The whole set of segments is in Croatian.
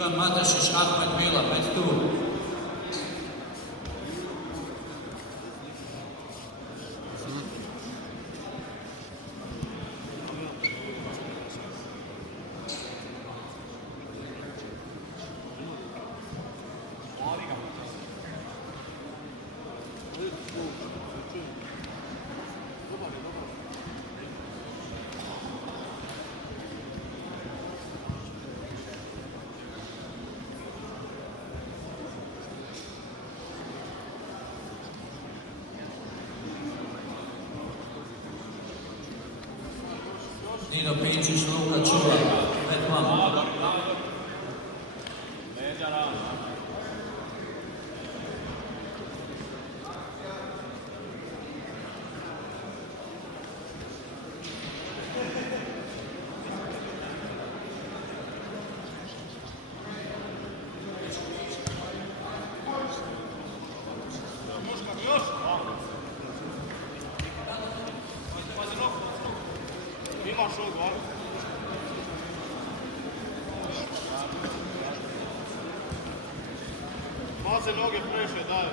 Ivan Matašić, Ahmed Mila, 5 tu. Nino Pinčić, Luka Čuva, 5 mama. Imaš ovog glavu. Pazi noge preše, daj.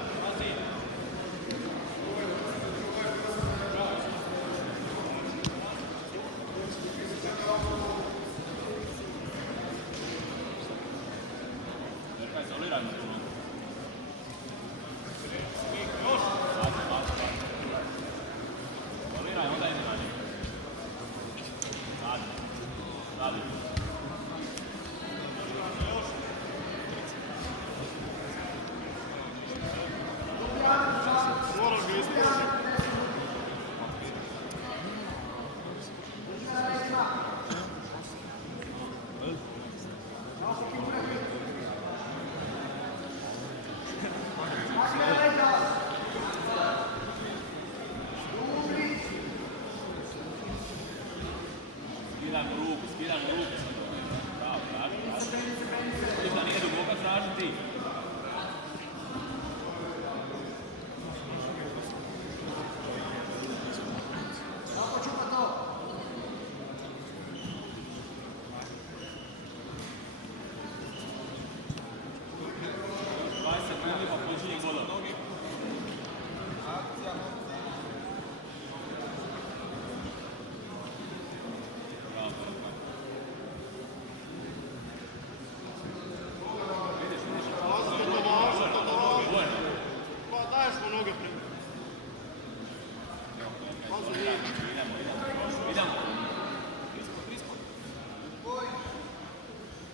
Moraš ga isporučiti. Skidam ruku. Bravo, traži. Vidiš da nije duboka, traži ti.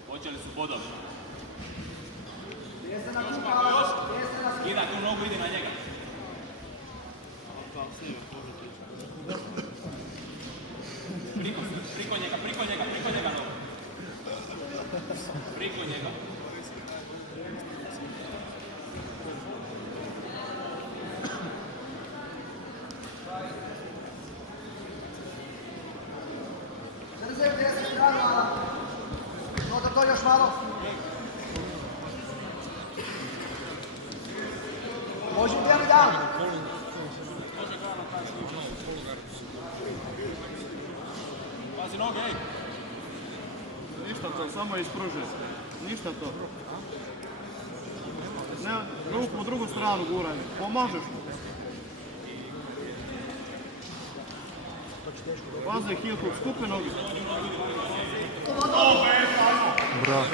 Počeli su bodom. Skida tu nogu, ide na njega. Priko njega nogu. Priko njega. To još malo. Može biti jedan dan. Pazi noge, ej. Ništa to, samo ispruži. Ništa to. Ne, ruku u drugu stranu guraj. Pomažeš mu. Pazi, heel hook, skupi nogi. Bravo.